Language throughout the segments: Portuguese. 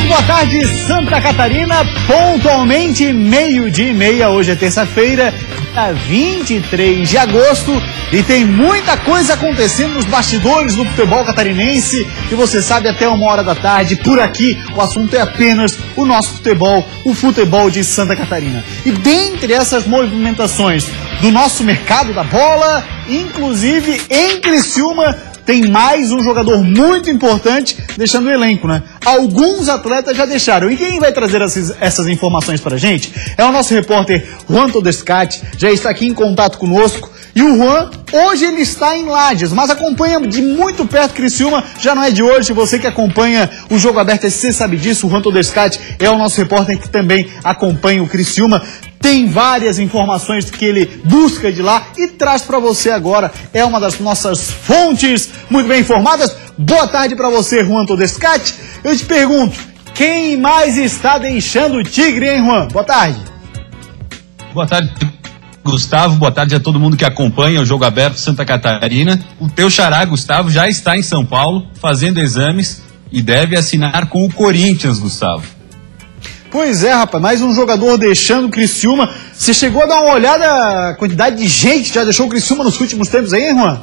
Muito boa tarde, Santa Catarina, pontualmente 12:30, hoje é terça-feira, dia 23 de agosto, e tem muita coisa acontecendo nos bastidores do futebol catarinense, e você sabe, até 1h da tarde, por aqui, o assunto é apenas o nosso futebol, o futebol de Santa Catarina. E dentre essas movimentações do nosso mercado da bola, inclusive em Criciúma, tem mais um jogador muito importante deixando o elenco, né? Alguns atletas já deixaram. E quem vai trazer essas informações pra gente é o nosso repórter Juan Todescati, já está aqui em contato conosco. E o Juan, hoje ele está em Lages, mas acompanha de muito perto Criciúma, já não é de hoje. Você que acompanha o Jogo Aberto, você sabe disso. O Juan Todescati é o nosso repórter que também acompanha o Criciúma. Tem várias informações que ele busca de lá e traz para você agora. É uma das nossas fontes muito bem informadas. Boa tarde para você, Juan Todescati. Eu te pergunto, quem mais está deixando o Tigre, hein, Juan? Boa tarde. Boa tarde, Gustavo. Boa tarde a todo mundo que acompanha o Jogo Aberto Santa Catarina. O teu xará, Gustavo, já está em São Paulo fazendo exames e deve assinar com o Corinthians, Gustavo. Pois é, rapaz, mais um jogador deixando o Criciúma. Você chegou a dar uma olhada a quantidade de gente que já deixou o Criciúma nos últimos tempos aí, hein, Juan?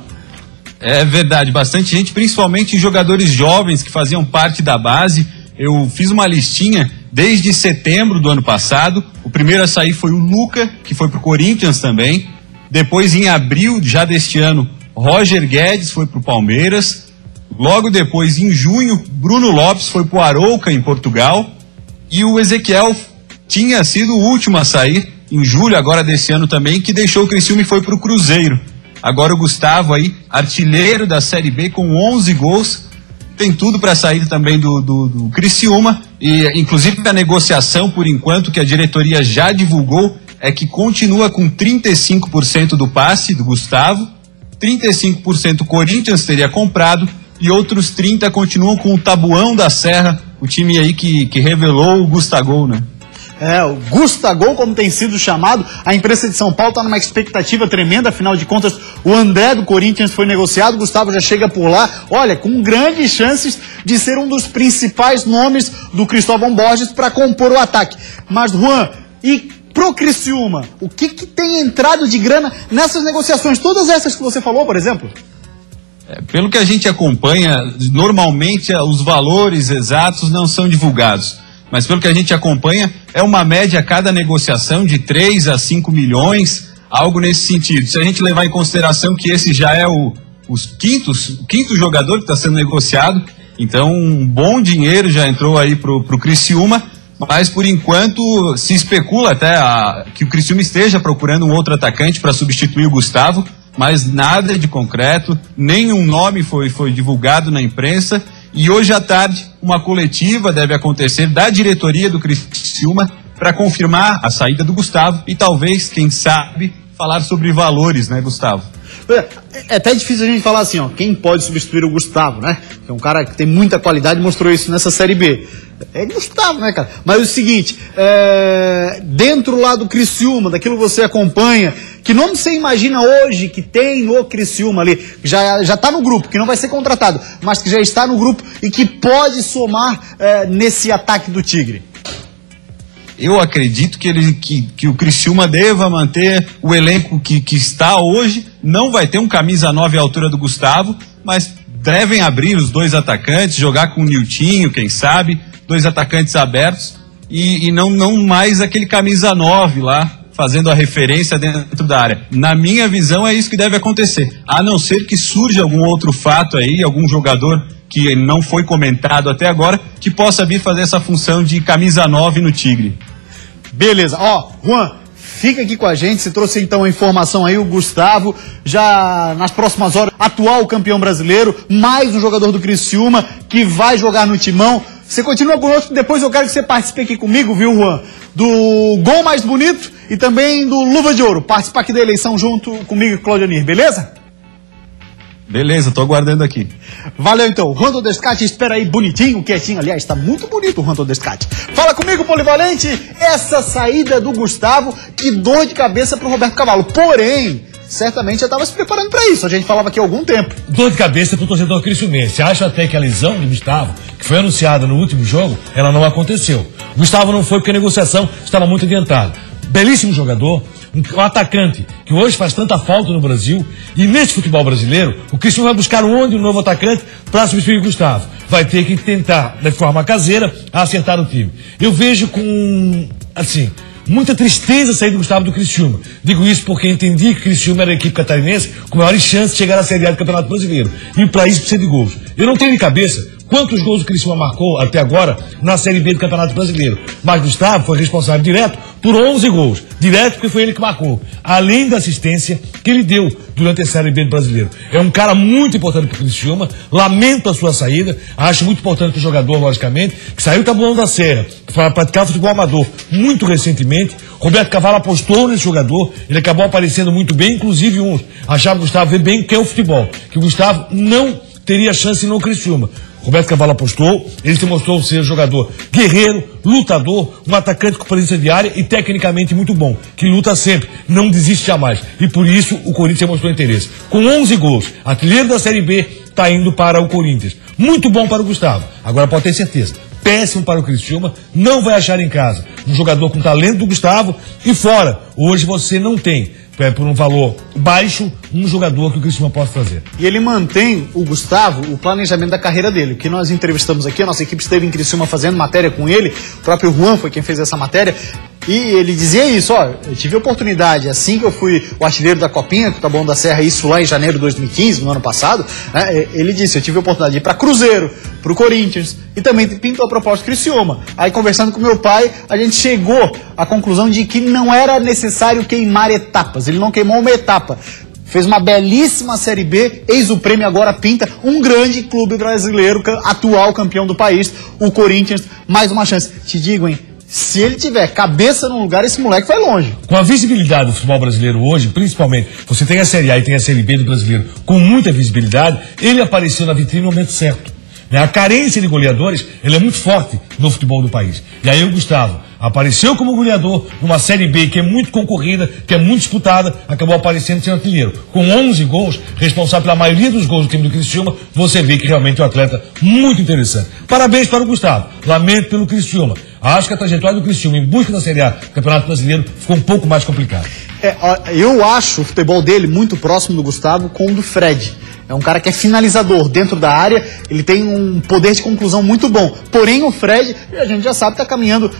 É verdade, bastante gente, principalmente jogadores jovens que faziam parte da base. Eu fiz uma listinha desde setembro do ano passado. O primeiro a sair foi o Luca, que foi pro Corinthians também. Depois, em abril já deste ano, Roger Guedes foi pro Palmeiras. Logo depois, em junho, Bruno Lopes foi pro Arouca, em Portugal. E o Ezequiel tinha sido o último a sair em julho, agora desse ano também, que deixou o Criciúma e foi para o Cruzeiro. Agora o Gustavo aí, artilheiro da Série B com 11 gols, tem tudo para sair também do Criciúma. E inclusive a negociação, por enquanto, que a diretoria já divulgou, é que continua com 35% do passe do Gustavo, 35% o Corinthians teria comprado e outros 30% continuam com o Tabuão da Serra, o time aí que revelou o Gustagol, né? É, o Gustagol, como tem sido chamado. A imprensa de São Paulo está numa expectativa tremenda, afinal de contas, o André do Corinthians foi negociado, o Gustavo já chega por lá, olha, com grandes chances de ser um dos principais nomes do Cristóvão Borges para compor o ataque. Mas, Juan, e pro Criciúma, o que tem entrado de grana nessas negociações, todas essas que você falou, por exemplo? Pelo que a gente acompanha, normalmente os valores exatos não são divulgados, mas pelo que a gente acompanha, é uma média a cada negociação de 3 a 5 milhões, algo nesse sentido. Se a gente levar em consideração que esse já é o quinto jogador que está sendo negociado, então um bom dinheiro já entrou aí pro Criciúma, mas por enquanto se especula até que o Criciúma esteja procurando um outro atacante para substituir o Gustavo, mas nada de concreto, nenhum nome foi divulgado na imprensa. E hoje à tarde, uma coletiva deve acontecer da diretoria do Criciúma para confirmar a saída do Gustavo e talvez, quem sabe, falar sobre valores, né, Gustavo? É até difícil a gente falar assim, ó, quem pode substituir o Gustavo, né? Que é um cara que tem muita qualidade e mostrou isso nessa Série B. É Gustavo, né, cara? Mas é o seguinte, dentro lá do Criciúma, daquilo que você acompanha, que nome você imagina hoje que tem no Criciúma ali, que já tá no grupo, que não vai ser contratado, mas que já está no grupo e que pode somar nesse ataque do Tigre? Eu acredito que o Criciúma deva manter o elenco que está hoje. Não vai ter um camisa 9 à altura do Gustavo, mas devem abrir os dois atacantes, jogar com o Niltinho, quem sabe, dois atacantes abertos e não mais aquele camisa 9 lá, fazendo a referência dentro da área. Na minha visão é isso que deve acontecer, a não ser que surja algum outro fato aí, algum jogador que não foi comentado até agora, que possa vir fazer essa função de camisa 9 no Tigre. Beleza, ó, Juan, fica aqui com a gente, você trouxe então a informação aí, o Gustavo, já nas próximas horas, atual campeão brasileiro, mais um jogador do Criciúma, que vai jogar no Timão. Você continua conosco, depois eu quero que você participe aqui comigo, viu, Juan? Do Gol Mais Bonito e também do Luva de Ouro. Participa aqui da eleição junto comigo e Claudio, beleza? Beleza, tô aguardando aqui. Valeu então, Juan Todescati, espera aí bonitinho, quietinho, aliás, tá muito bonito o Juan Todescati. Fala comigo, Polivalente, essa saída do Gustavo, que dor de cabeça pro Roberto Cavalo. Porém, certamente já estava se preparando para isso. A gente falava aqui há algum tempo. Dor de cabeça pro torcedor criciumense. Acho até que a lesão do Gustavo, que foi anunciada no último jogo, ela não aconteceu. O Gustavo não foi porque a negociação estava muito adiantada. Belíssimo jogador, um atacante que hoje faz tanta falta no Brasil. E nesse futebol brasileiro, o Criciúma vai buscar onde um novo atacante para substituir o Gustavo. Vai ter que tentar, de forma caseira, acertar o time. Eu vejo com, assim, muita tristeza sair do Gustavo do Criciúma. Digo isso porque entendi que o Criciúma era a equipe catarinense com maiores chances de chegar à Série A do Campeonato Brasileiro. E para isso precisa de gols. Eu não tenho de cabeça quantos gols o Criciúma marcou até agora na Série B do Campeonato Brasileiro. Mas Gustavo foi responsável direto por 11 gols. Direto porque foi ele que marcou. Além da assistência que ele deu durante a Série B do Brasileiro. É um cara muito importante para o Criciúma. Lamento a sua saída. Acho muito importante para o jogador, logicamente, que saiu do Taboão da Serra para praticar futebol amador muito recentemente. Roberto Cavalo apostou nesse jogador. Ele acabou aparecendo muito bem. Inclusive uns achavam que o Gustavo vê bem o que é o futebol. Que o Gustavo não teria chance no Criciúma. Roberto Cavalo apostou, ele se mostrou ser um jogador guerreiro, lutador, um atacante com presença de área e tecnicamente muito bom, que luta sempre, não desiste jamais. E por isso o Corinthians mostrou interesse. Com 11 gols, artilheiro da Série B, está indo para o Corinthians. Muito bom para o Gustavo. Agora pode ter certeza, péssimo para o Criciúma, não vai achar em casa um jogador com talento do Gustavo e fora. Hoje você não tem, por um valor baixo, um jogador que o Criciúma possa fazer. E ele mantém, o Gustavo, o planejamento da carreira dele, que nós entrevistamos aqui, a nossa equipe esteve em Criciúma fazendo matéria com ele, o próprio Juan foi quem fez essa matéria, e ele dizia isso, ó, eu tive a oportunidade, assim que eu fui o artilheiro da Copinha, que tá bom da Serra, isso lá em janeiro de 2015, no ano passado, né, ele disse, eu tive a oportunidade de ir para Cruzeiro, para o Corinthians, e também pintou a proposta Criciúma. Aí conversando com meu pai, a gente chegou à conclusão de que não era necessário queimar etapas, ele não queimou uma etapa. Fez uma belíssima Série B, eis o prêmio agora pinta um grande clube brasileiro, atual campeão do país, o Corinthians, mais uma chance. Te digo, hein, se ele tiver cabeça no lugar, esse moleque vai longe. Com a visibilidade do futebol brasileiro hoje, principalmente, você tem a Série A e tem a Série B do brasileiro com muita visibilidade, ele apareceu na vitrine no momento certo. A carência de goleadores, ele é muito forte no futebol do país. E aí o Gustavo apareceu como goleador numa Série B que é muito concorrida, que é muito disputada, acabou aparecendo sendo artilheiro. Com 11 gols, responsável pela maioria dos gols do time do Criciúma, você vê que realmente é um atleta muito interessante. Parabéns para o Gustavo. Lamento pelo Criciúma. Acho que a trajetória do Criciúma em busca da Série A do Campeonato Brasileiro ficou um pouco mais complicada. Eu acho o futebol dele muito próximo do Gustavo com o do Fred. É um cara que é finalizador dentro da área, ele tem um poder de conclusão muito bom. Porém, o Fred, a gente já sabe, está caminhando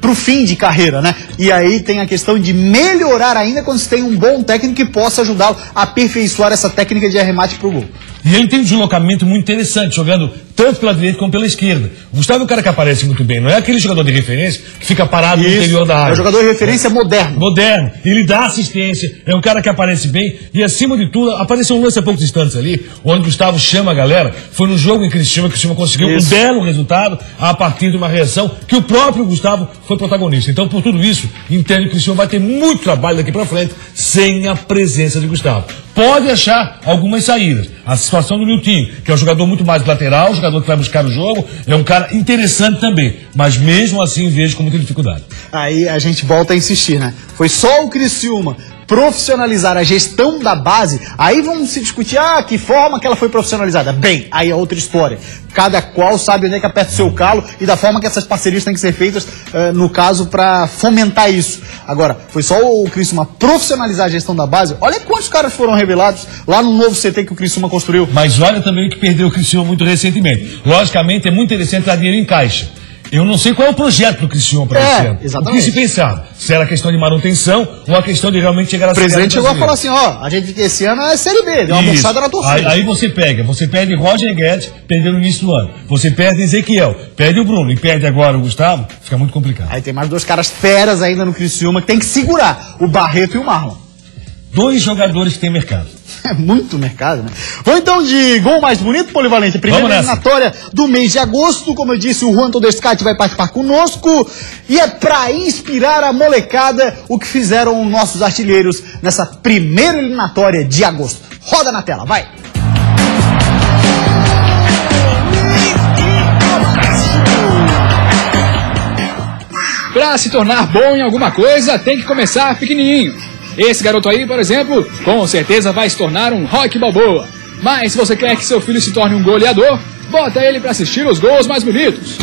para o fim de carreira, né? E aí tem a questão de melhorar ainda quando você tem um bom técnico que possa ajudá-lo a aperfeiçoar essa técnica de arremate para o gol. E ele tem um deslocamento muito interessante, jogando tanto pela direita como pela esquerda. O Gustavo é um cara que aparece muito bem, não é aquele jogador de referência que fica parado no interior da área. É um jogador de referência moderno. Moderno. Ele dá assistência, é um cara que aparece bem e, acima de tudo, apareceu um lance há poucos instantes ali, onde o Gustavo chama a galera. Foi no jogo em Criciúma que o Criciúma conseguiu um belo resultado a partir de uma reação que o próprio Gustavo foi protagonista. Então, por tudo isso, entendo que o Criciúma vai ter muito trabalho daqui para frente sem a presença de Gustavo. Pode achar algumas saídas. A situação do Niltinho, que é um jogador muito mais lateral, um jogador que vai buscar o jogo, é um cara interessante também. Mas mesmo assim vejo com muita dificuldade. Aí a gente volta a insistir, né? Foi só o Criciúma profissionalizar a gestão da base, aí vamos se discutir, que forma que ela foi profissionalizada. Bem, aí é outra história. Cada qual sabe onde é que aperta o seu calo e da forma que essas parcerias têm que ser feitas, no caso, para fomentar isso. Agora, foi só o Criciúma profissionalizar a gestão da base. Olha quantos caras foram revelados lá no novo CT que o Criciúma construiu. Mas olha também o que perdeu o Criciúma muito recentemente. Logicamente, é muito interessante dar dinheiro em caixa. Eu não sei qual é o projeto do Criciúma para esse ano. Exatamente. O que se pensava? Se era questão de manutenção ou a questão de realmente chegar a Série A. O presidente chegou a falar assim, a gente esse ano é Série B, deu uma moçada na torcida. Aí você perde Roger Guedes, perdeu no início do ano. Você perde Ezequiel, perde o Bruno e perde agora o Gustavo, fica muito complicado. Aí tem mais dois caras feras ainda no Criciúma que tem que segurar, o Barreto e o Marlon. 2 jogadores que têm mercado. É muito mercado, né? Vamos então de gol mais bonito, Polivalente. Primeira eliminatória do mês de agosto. Como eu disse, o Juan Todescate vai participar conosco. E é para inspirar a molecada o que fizeram nossos artilheiros nessa primeira eliminatória de agosto. Roda na tela, vai! Para se tornar bom em alguma coisa, tem que começar pequenininho. Esse garoto aí, por exemplo, com certeza vai se tornar um Rock Balboa. Mas se você quer que seu filho se torne um goleador, bota ele para assistir os gols mais bonitos.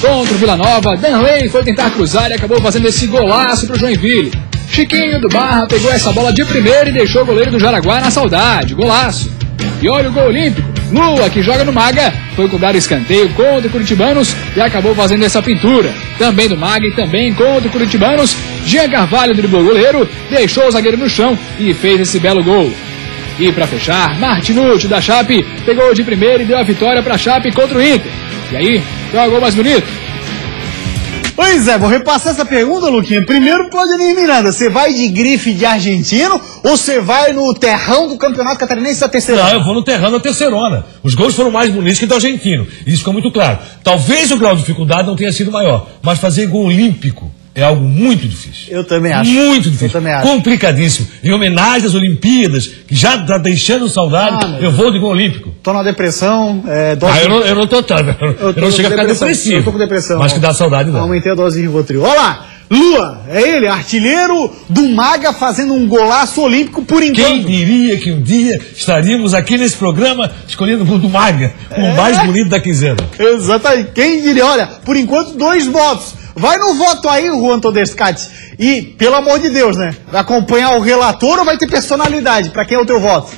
Contra o Vila Nova, Danley foi tentar cruzar e acabou fazendo esse golaço pro Joinville. Chiquinho do Barra pegou essa bola de primeira e deixou o goleiro do Jaraguá na saudade. Golaço. E olha o gol olímpico. Lua, que joga no Maga, foi cobrar escanteio contra o Curitibanos e acabou fazendo essa pintura. Também do Maga e também contra o Curitibanos, Jean Carvalho driblou o goleiro, deixou o zagueiro no chão e fez esse belo gol. E para fechar, Martinucci da Chape pegou de primeira e deu a vitória para a Chape contra o Inter. E aí, qual é o gol mais bonito? Pois é, vou repassar essa pergunta, Luquinha. Primeiro, Claudinei Miranda, você vai de grife de argentino ou você vai no terrão do Campeonato Catarinense da Terceirona? Não, eu vou no terrão da Terceirona. Os gols foram mais bonitos que do argentino. Isso ficou muito claro. Talvez o grau de dificuldade não tenha sido maior, mas fazer gol olímpico é algo muito difícil. Eu também acho. Muito difícil. Eu também acho. Complicadíssimo. Em homenagem às Olimpíadas, que já tá deixando saudade, eu vou de gol olímpico. Tô na depressão. Eu não tô tanto. Eu não chego a ficar depressivo. Eu tô com depressão. Mas que dá saudade não. Aumentei a dose de Rivotril. Olha lá. Lua, é ele, artilheiro do Maga, fazendo um golaço olímpico por enquanto. Quem diria que um dia estaríamos aqui nesse programa escolhendo o gol do Maga, o mais bonito da quinzena. Exatamente. Quem diria? Olha, por enquanto 2 votos. Vai no voto aí, Juan Todescati. E, pelo amor de Deus, né? Vai acompanhar o relator ou vai ter personalidade? Pra quem é o teu voto?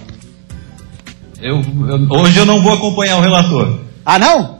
Hoje eu não vou acompanhar o relator. Ah, não?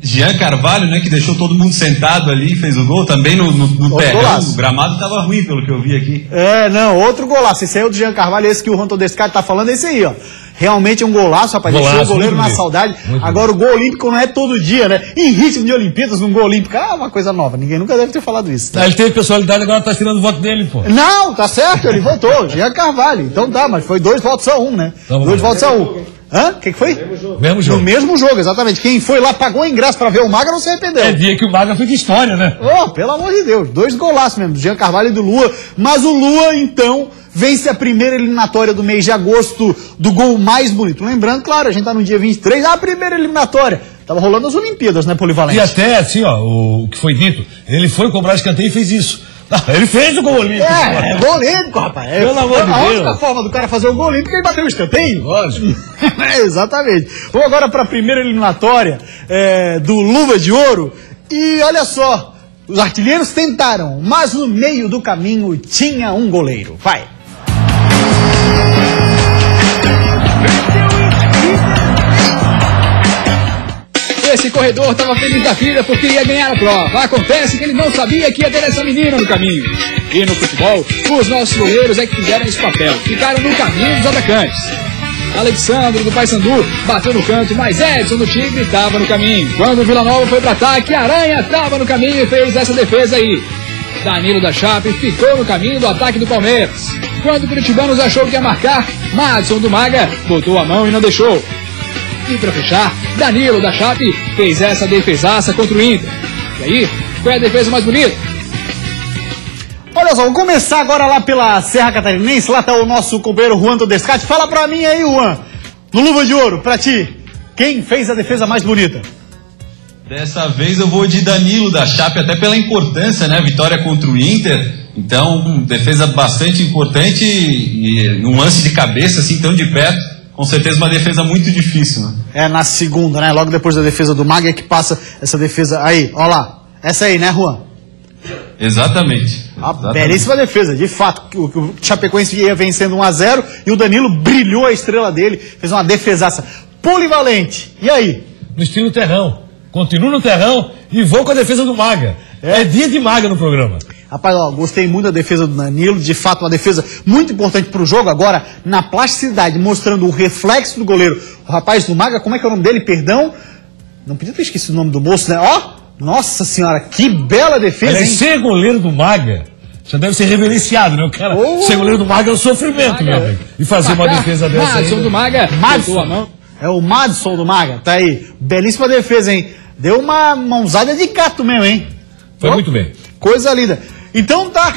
Jean Carvalho, né, que deixou todo mundo sentado ali, fez o gol, também no terrão. O gramado estava ruim, pelo que eu vi aqui. Não, outro golaço. Esse aí é o do Jean Carvalho, esse que o Juan Todescati tá falando, esse aí, ó. Realmente é um golaço, rapaz. Deixou o goleiro na saudade. Agora, o gol olímpico não é todo dia, né? Em ritmo de Olimpíadas, um gol olímpico é uma coisa nova. Ninguém nunca deve ter falado isso. Tá? Ele teve personalidade, agora tá tirando o voto dele, pô. Não, tá certo, ele votou. Jean Carvalho. Então tá, mas foi 2 votos a 1, né? 2 votos a 1. Hã? O que foi? Mesmo jogo. No mesmo jogo, exatamente. Quem foi lá pagou o ingresso pra ver o Maga não se arrependeu. É dia que o Maga foi de história, né? Oh, pelo amor de Deus. 2 golaços mesmo, do Jean Carvalho e do Lua. Mas o Lua, então, vence a primeira eliminatória do mês de agosto do gol mais bonito. Lembrando, claro, a gente tá no dia 23, a primeira eliminatória. Tava rolando as Olimpíadas, né, Polivalente? E até, assim, ó, o que foi dito, ele foi cobrar escanteio e fez isso. Ele fez o gol olímpico. É gol olímpico, rapaz. Pelo amor de Deus. A única forma do cara fazer o gol olímpico é ele bater o escanteio. Lógico. Exatamente. Vamos agora para a primeira eliminatória do Luva de Ouro. E olha só, os artilheiros tentaram, mas no meio do caminho tinha um goleiro. Vai. Esse corredor estava feliz da vida porque ia ganhar a prova. Acontece que ele não sabia que ia ter essa menina no caminho. E no futebol, os nossos goleiros é que fizeram esse papel. Ficaram no caminho dos atacantes. Alexandre do Paysandu bateu no canto, mas Edson do Tigre estava no caminho. Quando o Vila Nova foi para ataque, Aranha estava no caminho e fez essa defesa aí. Danilo da Chape ficou no caminho do ataque do Palmeiras. Quando o Curitibanos achou que ia marcar, Madison do Maga botou a mão e não deixou. E para fechar, Danilo da Chape fez essa defesaça contra o Inter. E aí, qual é a defesa mais bonita? Olha só, vamos começar agora lá pela Serra Catarinense. Lá tá o nosso companheiro Juan Todescati. Fala pra mim aí, Juan, no Luva de Ouro, pra ti, quem fez a defesa mais bonita? Dessa vez eu vou de Danilo da Chape, até pela importância, né? Vitória contra o Inter. Então, defesa bastante importante e um lance de cabeça, assim, tão de perto. Com certeza uma defesa muito difícil, né? Na segunda, né? Logo depois da defesa do Maga que passa essa defesa aí, ó lá. Essa aí, né, Juan? Exatamente. Belíssima defesa, de fato. O Chapecoense ia vencendo 1-0 e o Danilo brilhou a estrela dele, fez uma defesaça polivalente. E aí? No estilo terrão. Continuo no terrão e vou com a defesa do Maga. É dia de Maga no programa. Rapaz, ó, gostei muito da defesa do Danilo, de fato uma defesa muito importante para o jogo. Agora, na plasticidade, mostrando o reflexo do goleiro. O rapaz do Maga, como é que é o nome dele? Perdão? Não podia ter esquecido o nome do moço, né? Ó, nossa senhora, que bela defesa, hein? Ser goleiro do Maga já deve ser reverenciado, né? O cara, ser goleiro do Maga é um sofrimento, meu amigo. E fazer uma defesa dessa. Madison do Maga, botou a mão. É o Madison do Maga, tá aí. Belíssima defesa, hein? Deu uma mãozada de gato mesmo, hein? Foi muito bem. Coisa linda. Então tá,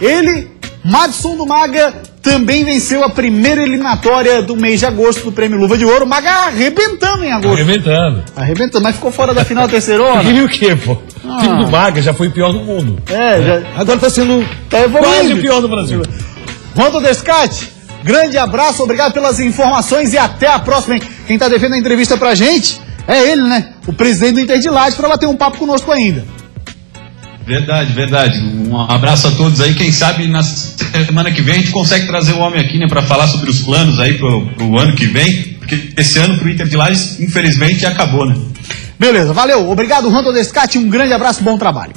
ele, Madison do Maga, também venceu a primeira eliminatória do mês de agosto do Prêmio Luva de Ouro. O Maga arrebentando em agosto. Arrebentando, mas ficou fora da final da terceirona. E o quê, pô? O time do Maga já foi o pior do mundo. Já... Agora tá sendo quase o pior do Brasil. Juan Descarte, grande abraço, obrigado pelas informações e até a próxima, hein? Quem tá devendo a entrevista pra gente é ele, né? O presidente do Inter de Lages, para bater um papo conosco ainda. Verdade, verdade. Um abraço a todos aí. Quem sabe na semana que vem a gente consegue trazer o homem aqui, né, para falar sobre os planos aí pro ano que vem, porque esse ano pro Inter de Lages, infelizmente, acabou, né? Beleza, valeu. Obrigado, Juan Descarte, um grande abraço, bom trabalho.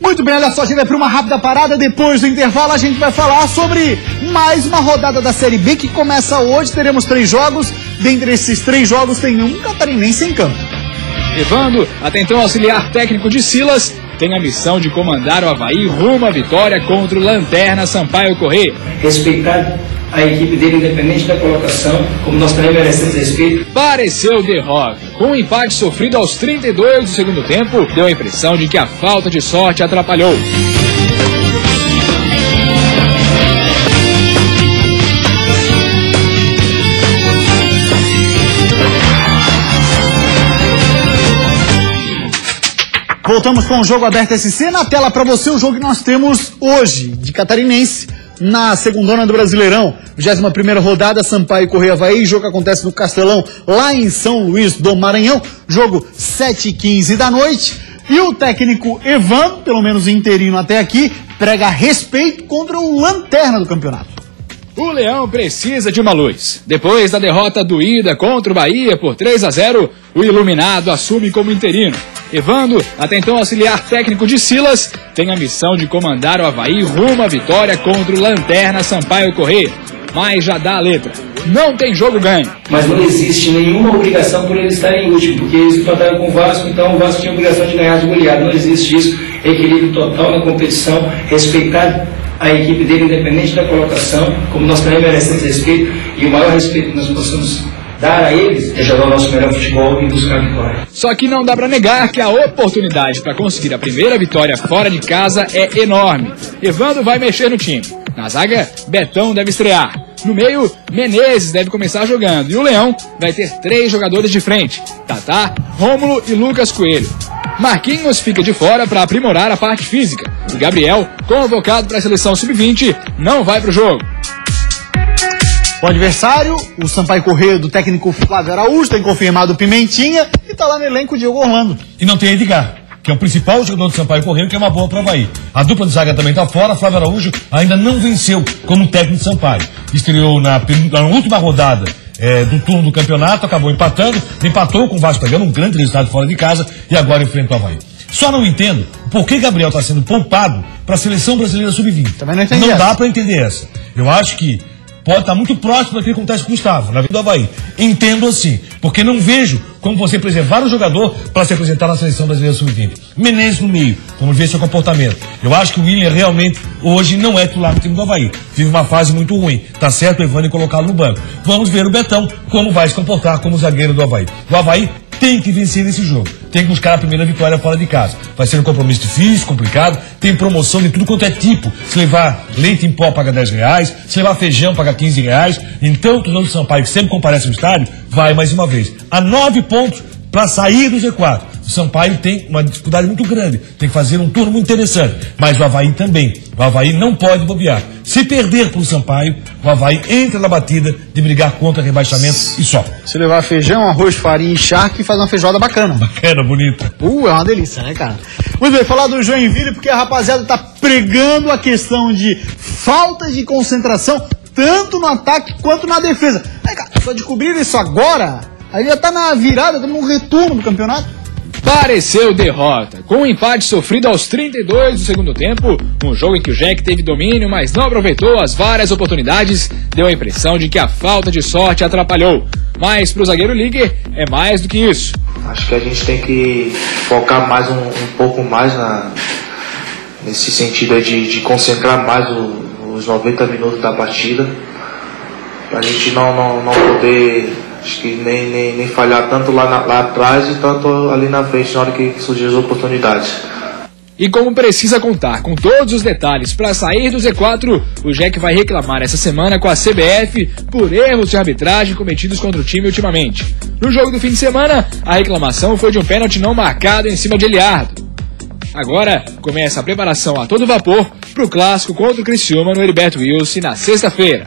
Muito bem, olha só, a gente vai para uma rápida parada. Depois do intervalo a gente vai falar sobre mais uma rodada da Série B que começa hoje. Teremos 3 jogos, dentre esses 3 jogos tem um catarinense em campo. Evandro, até então auxiliar técnico de Silas, tem a missão de comandar o Avaí rumo à vitória contra o Lanterna Sampaio Corrêa. Respeitar a equipe dele, independente da colocação, como nós também merecemos respeito. Pareceu derrota. Com o empate sofrido aos 32 do segundo tempo, deu a impressão de que a falta de sorte atrapalhou. Voltamos com o Jogo Aberto SC. Na tela para você o jogo que nós temos hoje, de Catarinense, na segundona do Brasileirão. 21ª rodada, Sampaio Corrêa Avaí. Jogo que acontece no Castelão, lá em São Luís do Maranhão. Jogo 7h15 da noite. E o técnico Evandro, pelo menos interino até aqui, prega respeito contra o Lanterna do campeonato. O Leão precisa de uma luz. Depois da derrota doída contra o Bahia por 3-0, o Iluminado assume como interino. Evandro, até então auxiliar técnico de Silas, tem a missão de comandar o Avaí rumo à vitória contra o Lanterna Sampaio Corrêa. Mas já dá a letra. Não tem jogo ganho. Mas não existe nenhuma obrigação por ele estar em último, porque eles empataram com o Vasco, então o Vasco tinha a obrigação de ganhar de goleada. Não existe isso. Equilíbrio total na competição, respeitar a equipe dele, independente da colocação, como nós também merecemos respeito, e o maior respeito que nós possamos dar a eles é jogar o nosso melhor futebol e buscar a vitória. Só que não dá pra negar que a oportunidade para conseguir a primeira vitória fora de casa é enorme. Evandro vai mexer no time. Na zaga, Betão deve estrear. No meio, Menezes deve começar jogando. E o Leão vai ter 3 jogadores de frente: Tatá, Rômulo e Lucas Coelho. Marquinhos fica de fora para aprimorar a parte física. E Gabriel, convocado para a seleção sub-20, não vai pro jogo. O adversário, o Sampaio Corrêa do técnico Flávio Araújo, tem confirmado o Pimentinha e tá lá no elenco o Diogo Orlando. E não tem Edgar, que é o principal jogador do Sampaio Corrêa, que é uma boa para o Avaí. A dupla de zaga também está fora. Flávio Araújo ainda não venceu como técnico de Sampaio. Estreou na última rodada do turno do campeonato, acabou empatou com o Vasco, pegando um grande resultado fora de casa e agora enfrenta o Avaí. Só não entendo por que Gabriel está sendo poupado para a Seleção Brasileira Sub-20. Também não entendi. Não dá para entender essa. Eu acho que pode estar muito próximo daquilo que acontece com o Gustavo, na vida do Avaí. Entendo assim, porque não vejo como você preservar um jogador para se apresentar na Seleção Brasileira Sub-20. Menezes no meio, vamos ver seu comportamento. Eu acho que o William realmente hoje não é titular no time do Avaí. Vive uma fase muito ruim. Tá certo o Evandro colocá-lo no banco. Vamos ver o Betão como vai se comportar como zagueiro do Avaí. O Avaí tem que vencer esse jogo. Tem que buscar a primeira vitória fora de casa. Vai ser um compromisso difícil, complicado. Tem promoção de tudo quanto é tipo. Se levar leite em pó, paga R$10. Se levar feijão, paga R$15. Então, o torcedor do Sampaio, que sempre comparece ao estádio, vai mais uma vez. A 9 pontos para sair do Z4. O Sampaio tem uma dificuldade muito grande. Tem que fazer um turno muito interessante. Mas o Avaí também. O Avaí não pode bobear. Se perder para o Sampaio, o Avaí entra na batida de brigar contra rebaixamento e só. Se levar feijão, arroz, farinha e charque, faz uma feijoada bacana. Bacana, bonita. É uma delícia, né, cara? Muito bem, falar do Joinville, porque a rapaziada tá pregando a questão de falta de concentração, tanto no ataque quanto na defesa. Aí, cara, só descobriram isso agora? Aí já tá na virada, estamos no retorno do campeonato. Pareceu derrota. Com o empate sofrido aos 32 do segundo tempo, um jogo em que o Jack teve domínio, mas não aproveitou as várias oportunidades, deu a impressão de que a falta de sorte atrapalhou. Mas pro zagueiro Liger é mais do que isso. Acho que a gente tem que focar mais um pouco mais nesse sentido de concentrar mais os 90 minutos da partida, pra gente não poder, acho que nem falhar tanto lá atrás e tanto ali na frente na hora que surgir as oportunidades. E como precisa contar com todos os detalhes para sair do Z4, o Jack vai reclamar essa semana com a CBF por erros de arbitragem cometidos contra o time ultimamente. No jogo do fim de semana, a reclamação foi de um pênalti não marcado em cima de Eliardo. Agora começa a preparação a todo vapor para o clássico contra o Criciúma no Heriberto Wilson na sexta-feira.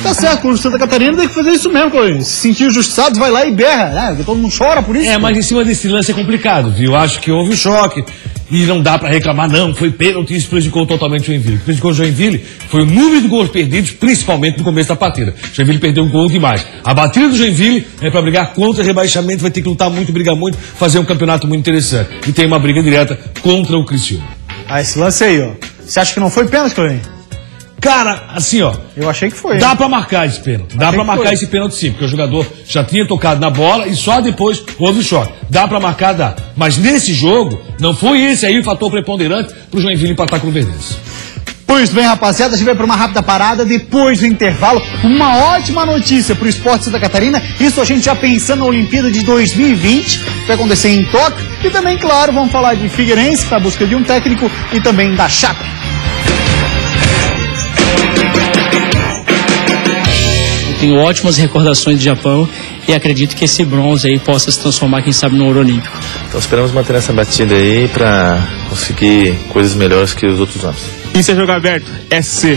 Tá certo, o Santa Catarina tem que fazer isso mesmo, Clóvis. Se sentir injustiçado, vai lá e berra, né? Porque todo mundo chora por isso. Mas em cima desse lance é complicado, viu? Acho que houve um choque. E não dá pra reclamar, não. Foi pênalti, isso prejudicou totalmente o Joinville. O que prejudicou o Joinville foi o número de gols perdidos, principalmente no começo da partida. O Joinville perdeu um gol demais. A batida do Joinville é pra brigar contra o rebaixamento, vai ter que lutar muito, brigar muito, fazer um campeonato muito interessante. E tem uma briga direta contra o Criciúma. Esse lance aí, ó. Você acha que não foi pênalti, Clóvis? Cara, assim, ó. Eu achei que foi. Dá pra marcar esse pênalti. Dá pra marcar esse pênalti sim, porque o jogador já tinha tocado na bola e só depois houve o choque. Dá pra marcar, dá. Mas nesse jogo, não foi esse aí o fator preponderante pro Joinville empatar com o Verdense. Pois bem, rapaziada, a gente vai para uma rápida parada. Depois do intervalo, uma ótima notícia para o esporte Santa Catarina. Isso a gente já pensando na Olimpíada de 2020, que vai acontecer em Tóquio. E também, claro, vamos falar de Figueirense, para a busca de um técnico, e também da Chape. Tenho ótimas recordações do Japão e acredito que esse bronze aí possa se transformar, quem sabe, no ouro olímpico. Então esperamos manter essa batida aí para conseguir coisas melhores que os outros anos. Isso é jogo aberto, SC.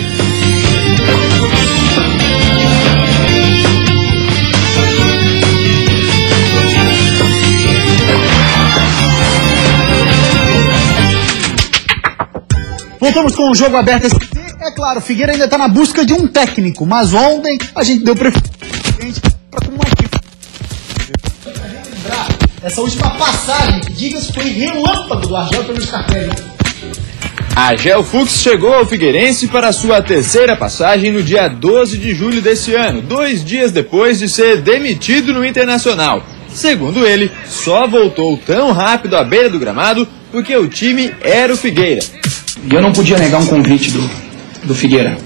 Voltamos com o jogo aberto. É claro, o Figueira ainda está na busca de um técnico, mas ontem a gente deu preferência para como é que lembrar essa última passagem, que diga-se foi relâmpago do Argel pelo Scarpelli. Argel Fuchs chegou ao Figueirense para sua terceira passagem no dia 12 de julho desse ano, 2 dias depois de ser demitido no Internacional. Segundo ele, só voltou tão rápido à beira do gramado porque o time era o Figueira. E eu não podia negar um convite do Figueira,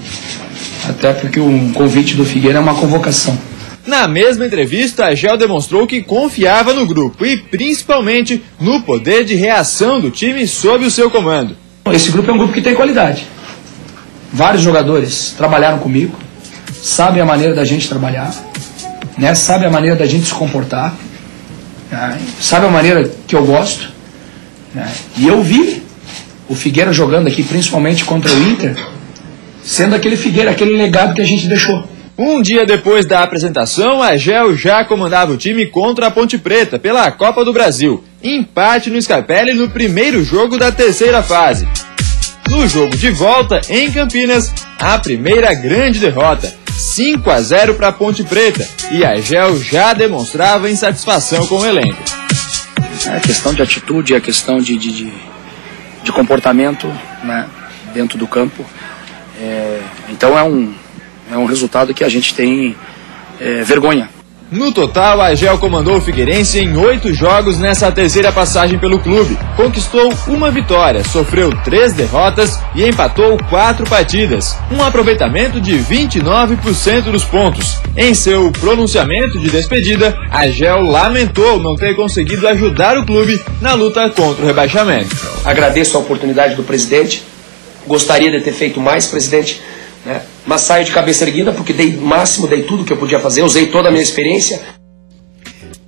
até porque o convite do Figueira é uma convocação. Na mesma entrevista, Argel demonstrou que confiava no grupo e principalmente no poder de reação do time sob o seu comando. Esse grupo é um grupo que tem qualidade. Vários jogadores trabalharam comigo, sabem a maneira da gente trabalhar, né? Sabem a maneira da gente se comportar, né? Sabem a maneira que eu gosto, né? E eu vi o Figueira jogando aqui, principalmente contra o Inter, sendo aquele Figueira, aquele legado que a gente deixou. Um dia depois da apresentação, Argel já comandava o time contra a Ponte Preta pela Copa do Brasil. Empate no Scarpelli no primeiro jogo da terceira fase. No jogo de volta, em Campinas, a primeira grande derrota, 5-0 para a Ponte Preta, e Argel já demonstrava insatisfação com o elenco. É questão de atitude, é questão de comportamento, né, dentro do campo. Então é um resultado que a gente tem vergonha. No total, Argel comandou o Figueirense em 8 jogos nessa terceira passagem pelo clube. Conquistou 1 vitória, sofreu 3 derrotas e empatou 4 partidas. Um aproveitamento de 29% dos pontos. Em seu pronunciamento de despedida, Argel lamentou não ter conseguido ajudar o clube na luta contra o rebaixamento. Agradeço a oportunidade do presidente. Gostaria de ter feito mais, presidente, né? Mas saio de cabeça erguida porque dei o máximo, dei tudo que eu podia fazer, usei toda a minha experiência.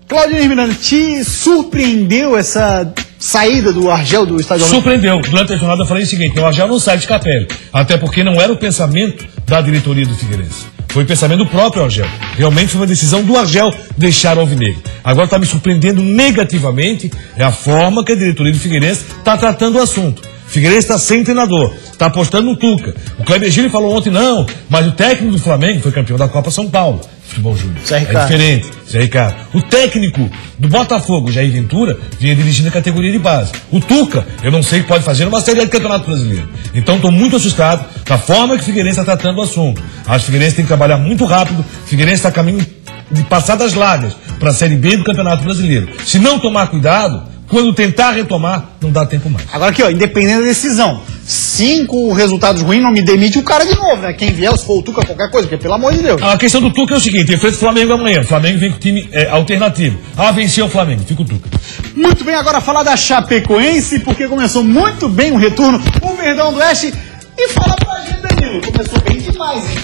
Claudinei Miranda, te surpreendeu essa saída do Argel do estádio? Surpreendeu. Durante a jornada eu falei o seguinte: o Argel não sai de Capelli, até porque não era o pensamento da diretoria do Figueirense. Foi o pensamento do próprio Argel. Realmente foi uma decisão do Argel deixar o Alvinegro. Agora está me surpreendendo negativamente é a forma que a diretoria do Figueirense está tratando o assunto. O Figueirense está sem treinador, está apostando no Tuca. O Kleber Gil falou ontem, não, mas o técnico do Flamengo foi campeão da Copa São Paulo, futebol júnior. É diferente, Zé Ricardo. O técnico do Botafogo, Jair Ventura, vinha dirigindo a categoria de base. O Tuca, eu não sei o que pode fazer numa série de campeonato brasileiro. Então estou muito assustado da forma que o Figueirense está tratando o assunto. Acho que o Figueirense tem que trabalhar muito rápido, o Figueirense está a caminho de passar das largas para a Série B do Campeonato Brasileiro. Se não tomar cuidado, quando tentar retomar, não dá tempo mais. Agora aqui, ó, independente da decisão, 5 resultados ruins, não me demite o cara de novo, né? Quem vier, se for o Tuca, qualquer coisa, porque pelo amor de Deus. A questão do Tuca é o seguinte, enfrenta o Flamengo amanhã. O Flamengo vem com o time alternativo. Venceu o Flamengo, fica o Tuca. Muito bem, agora falar da Chapecoense, porque começou muito bem o retorno, o Verdão do Oeste. E fala pra gente, Danilo, começou bem demais, hein?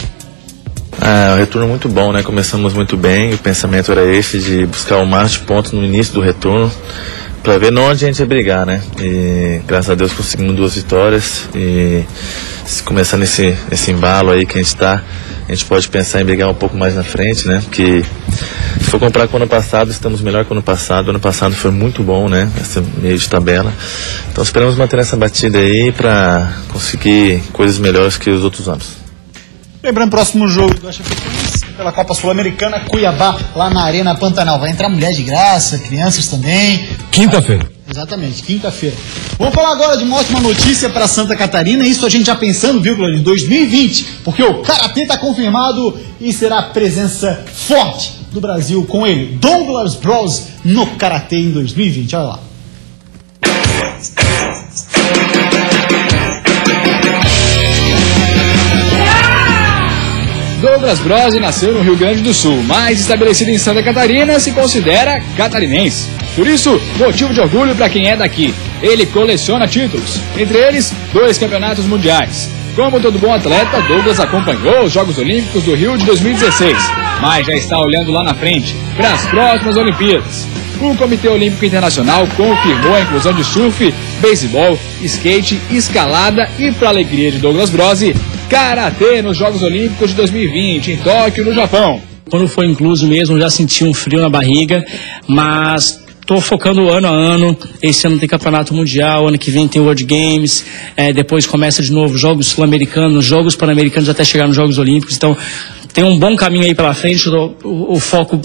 O retorno muito bom, né? Começamos muito bem, o pensamento era esse de buscar o máximo de pontos no início do retorno, para ver onde a gente ia brigar, né? E graças a Deus conseguimos 2 vitórias e se começar nesse embalo aí que a gente pode pensar em brigar um pouco mais na frente, né? Porque se for comparar com o ano passado, estamos melhor que o ano passado. O ano passado foi muito bom, né? Esse meio de tabela. Então esperamos manter essa batida aí para conseguir coisas melhores que os outros anos. Lembrando, próximo jogo do Chapecoense pela Copa Sul-Americana, Cuiabá, lá na Arena Pantanal. Vai entrar mulher de graça, crianças também. Quinta-feira. Exatamente, quinta-feira. Vamos falar agora de uma ótima notícia para Santa Catarina, isso a gente já pensando, viu, Glória, em 2020, porque o Karatê está confirmado e será presença forte do Brasil com ele, Douglas Bros, no Karatê em 2020. Olha lá. Douglas Bros nasceu no Rio Grande do Sul, mas estabelecido em Santa Catarina, se considera catarinense. Por isso, motivo de orgulho para quem é daqui. Ele coleciona títulos, entre eles 2 campeonatos mundiais. Como todo bom atleta, Douglas acompanhou os Jogos Olímpicos do Rio de 2016, mas já está olhando lá na frente, para as próximas Olimpíadas. O Comitê Olímpico Internacional confirmou a inclusão de surf, beisebol, skate, escalada e, para alegria de Douglas Bros, Karatê nos Jogos Olímpicos de 2020, em Tóquio, no Japão. Quando foi incluso mesmo, já senti um frio na barriga, mas estou focando ano a ano. Esse ano tem Campeonato Mundial, ano que vem tem World Games, depois começa de novo Jogos Sul-Americanos, Jogos Pan-Americanos até chegar nos Jogos Olímpicos. Então tem um bom caminho aí pela frente, o foco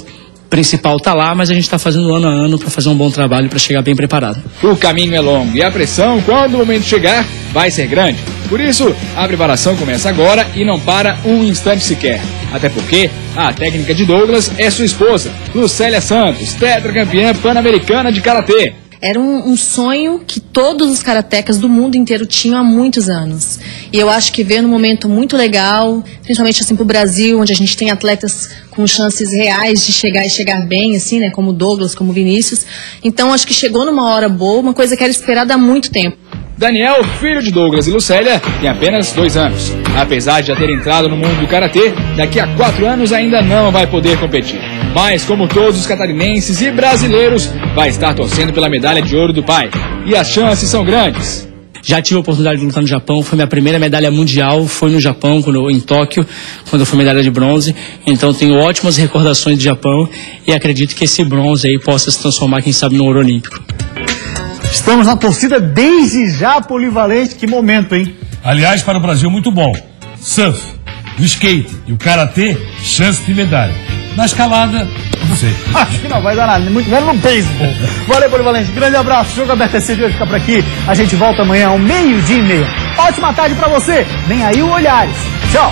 principal está lá, mas a gente está fazendo ano a ano para fazer um bom trabalho, para chegar bem preparado. O caminho é longo e a pressão, quando o momento chegar, vai ser grande. Por isso, a preparação começa agora e não para um instante sequer. Até porque a técnica de Douglas é sua esposa, Lucélia Santos, tetracampeã pan-americana de Karatê. Era um sonho que todos os karatecas do mundo inteiro tinham há muitos anos. E eu acho que veio num momento muito legal, principalmente assim pro Brasil, onde a gente tem atletas com chances reais de chegar e chegar bem, assim, né, como Douglas, como Vinícius. Então acho que chegou numa hora boa, uma coisa que era esperada há muito tempo. Daniel, filho de Douglas e Lucélia, tem apenas 2 anos. Apesar de já ter entrado no mundo do Karatê, daqui a 4 anos ainda não vai poder competir. Mas, como todos os catarinenses e brasileiros, vai estar torcendo pela medalha de ouro do pai. E as chances são grandes. Já tive a oportunidade de lutar no Japão, foi minha primeira medalha mundial, foi no Japão, em Tóquio, quando eu fui medalha de bronze. Então tenho ótimas recordações do Japão e acredito que esse bronze aí possa se transformar, quem sabe, no ouro olímpico. Estamos na torcida desde já, Polivalente. Que momento, hein? Aliás, para o Brasil, muito bom. Surf, o skate e o karatê, chance de medalha. Na escalada, não sei. Acho que não vai dar nada, muito menos no beisebol. Valeu, Polivalente. Grande abraço. O Jogo Aberto SC de hoje fica por aqui. A gente volta amanhã ao 12:30. Ótima tarde pra você. Vem aí o Olhares. Tchau.